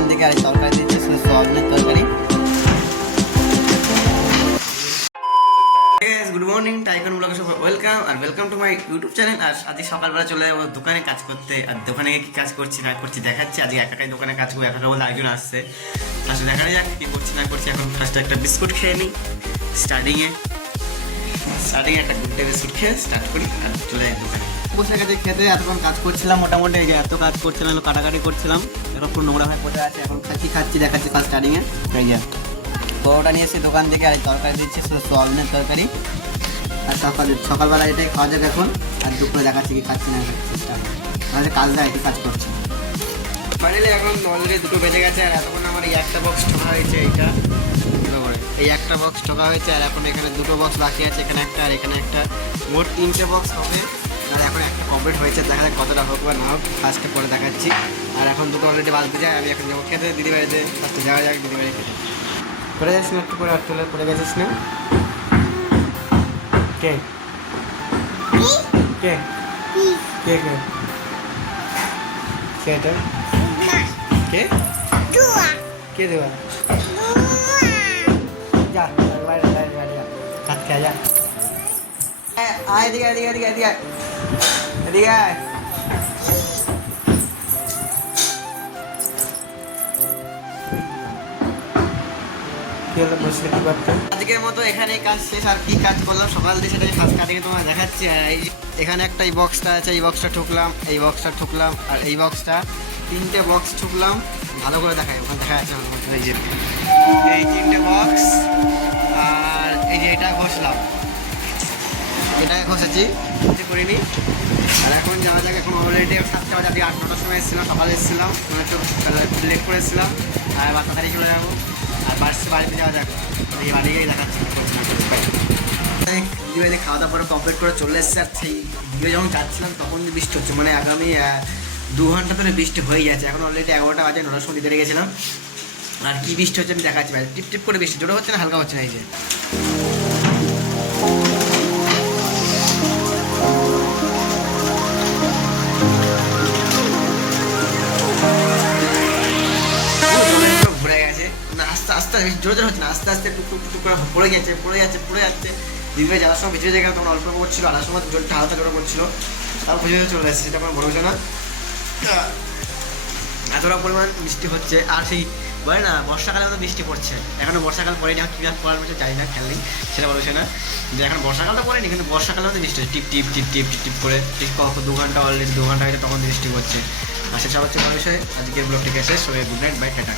দোকান থেকে আর তরকারি দিচ্ছে সোয়াবিনের তরকারি। গুড মর্নিং, টাইকন ব্লগে সবাই welcome to my YouTube channel. আর আজকে সকালবেলা চলে যাবো দোকানে কাজ করতে। আর দোকানে গিয়ে কি কাজ করছি না করছি দেখাচ্ছি। আজকে একাই দোকানে কাজ করবো, একা বলে একজন আসছে। ফার্স্টে দেখা যাক কি করছি না করছি। এখন ফার্স্টে একটা বিস্কুট খেয়ে নিই। স্টার্টিংয়ে একটা গুড্ডে বিস্কুট খেয়ে স্টার্ট করি আর চলে যাই দোকানে। বসে গেছে খেতে, এতক্ষণ কাজ করছিলাম মোটামুটি। এত কাজ করছিলাম, কাটাকাটি করছিলাম, এখন পুরো নোংরা হয়ে পড়ে আছে। এখন খাচ্ছি দেখাচ্ছি ফার্স্ট স্টার্টিংয়ে। পরোটা নিয়ে এসে দোকান থেকে আর তরকারি দিচ্ছে সোয়াবিনের তরকারি। আর সকালবেলা এটাই খাওয়া যাবে এখন। আর দুপুরে দেখাচ্ছি কি খাচ্ছি না খাচ্ছি, কাজ দেয় কি কাজ করছে। ফাইনালি এখন অলরেডি 2টো বেজে গেছে। আর এতক্ষণ আমার এই একটা বক্স ঠোকা হয়েছে, এই একটা বক্স ঠোকা হয়েছে। আর এখন এখানে 2টো বক্স বাকি আছে, এখানে একটা আর এখানে একটা, মোট 3টে বক্স হবে। আর এখন একটা কমপ্লিট হয়েছে, দেখা যাক কতটা হোক বা না হোক, ফার্স্টে পরে দেখাচ্ছি। আর এখন 2টো অলরেডি বাজতে যায়। আমি এখন যাবো খেতে দিদিবাড়িতে। ফার্স্টে যাওয়া যাক দিদিবাড়ি খেতে। পরে যাচ্ছি না একটু পরে, আর তোলে পরে গেছিস না? কে কে কে কে কে এটা কে কে দেওয়া? যা বাইরে বাইরে বাইরে যা, কাজ খেয়ে যা। আয় এদিকে এদিকে এদিকে এদিকে এদিকে আয়। আজকের মতো এখানে কাজ শেষ। আর কি কাজ করলাম সকাল দিয়ে সেটাই ফার্স্ট কাটিয়ে তোমার দেখাচ্ছি। আর এই এখানে একটা এই বক্সটা আছে, এই বক্সটা ঠুকলাম, এই বক্সটা ঠুকলাম, আর এই বক্সটা, 3টে বক্স ঠুকলাম। ভালো করে দেখাই, ওখানে দেখা যাচ্ছে এই যে এই 3টে বক্স। আর এই যে এটা ঘষলাম, এটাকে ঘষেছি, কিছু করিনি। আর এখন যাওয়া যাক। এখন অলরেডি 7টা বাজে, আমি 8-9টার সময় এসেছিলাম, সকালে এসেছিলাম, একটু লেট করে এসেছিলাম। আর 12 তারিখ চলে যাবো। আর বাড়িতে যাওয়া যাক, এই বাড়ি গিয়ে দেখাচ্ছি দিদিবাড়িতে খাওয়া দাওয়া করে কমপ্লিট করে চলে এসেছে। আর সেই দিদিবাড়ি যখন যাচ্ছিলাম তখন বৃষ্টি হচ্ছে, মানে আগামী 2 ঘন্টা ধরে বৃষ্টি হয়ে যাচ্ছে। এখন অলরেডি 11টা বাজে, 9টার সময় দিতে গেছিলাম। আর কি বৃষ্টি হচ্ছে আমি দেখাচ্ছি ভাই। টিপ টিপ করে বৃষ্টি, জোরে হচ্ছে না হালকা হচ্ছে না। এই যে ঘুরে গেছে, আস্তে আস্তে জোরে জোরে হচ্ছে না, আস্তে আস্তে টুক টুক করে পড়ে যাচ্ছে। দিদিভাই যাওয়ার সময় ভিজে জায়গা তখন অল্প পড়ছিল, আনার সময় জলটা হালকা জোরে পড়ছিল, তারপর ভিজে চলে যাচ্ছে। সেটা আমার বড় হচ্ছে না, এতটা পরিমাণ বৃষ্টি হচ্ছে। আর সেই বলে না বর্ষাকালের মতো বৃষ্টি পড়ছে। এখনও বর্ষাকাল পড়েনি, এখন কীভাবে পড়ার মতো জানি না, খেয়াল নেই, সেটা বলছে না যে এখন বর্ষাকালটা পড়েনি, কিন্তু বর্ষাকালের মতো বৃষ্টি হচ্ছে, টিপ টিপ টিপ টিপ টিপ টিপ করে। ঠিক 2 ঘন্টা অলরেডি 2 ঘন্টা হয়েছে তখন বৃষ্টি পড়ছে। আর সেসব হচ্ছে বিষয়ে আজকের ব্লগটিকে শেষ হয়ে। Good night, bye, tata.